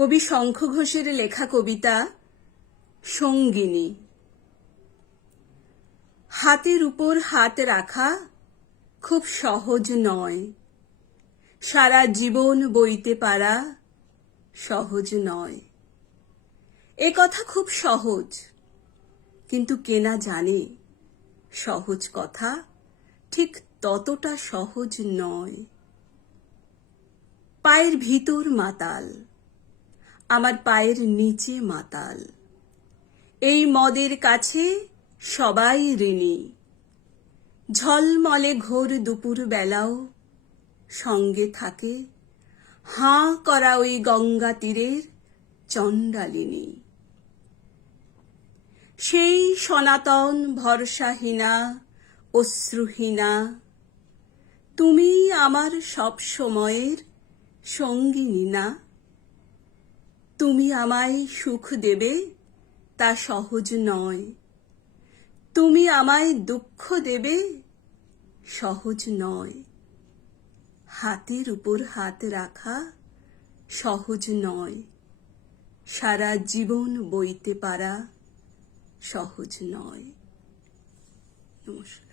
কবি শঙ্খ ঘোষের লেখা কবিতা সঙ্গিনী। হাতের উপর হাত রাখা খুব সহজ নয়, সারা জীবন বইতে পারা সহজ নয়। এ কথা খুব সহজ, কিন্তু কে না জানে সহজ কথা ঠিক ততটা সহজ নয়। পায়ের ভিতর মাতাল, আমার পায়ের নিচে মাতাল। এই মদের কাছে সবাই ঋণী। ঝলমলে ঘোর দুপুর বেলাও সঙ্গে থাকে হাঁ করা ওই গঙ্গা তীরের চণ্ডালিনী। সেই সনাতন ভরসাহীনা অশ্রুহীনা, তুমি আমার সব সময়ের সঙ্গিনী না? তুমি আমায় সুখ দেবে তা সহজ নয়, তুমি আমায় দুঃখ দেবে সহজ নয়। হাতের উপর হাত রাখা সহজ নয়, সারা জীবন বইতে পারা সহজ নয়। নমস্কার।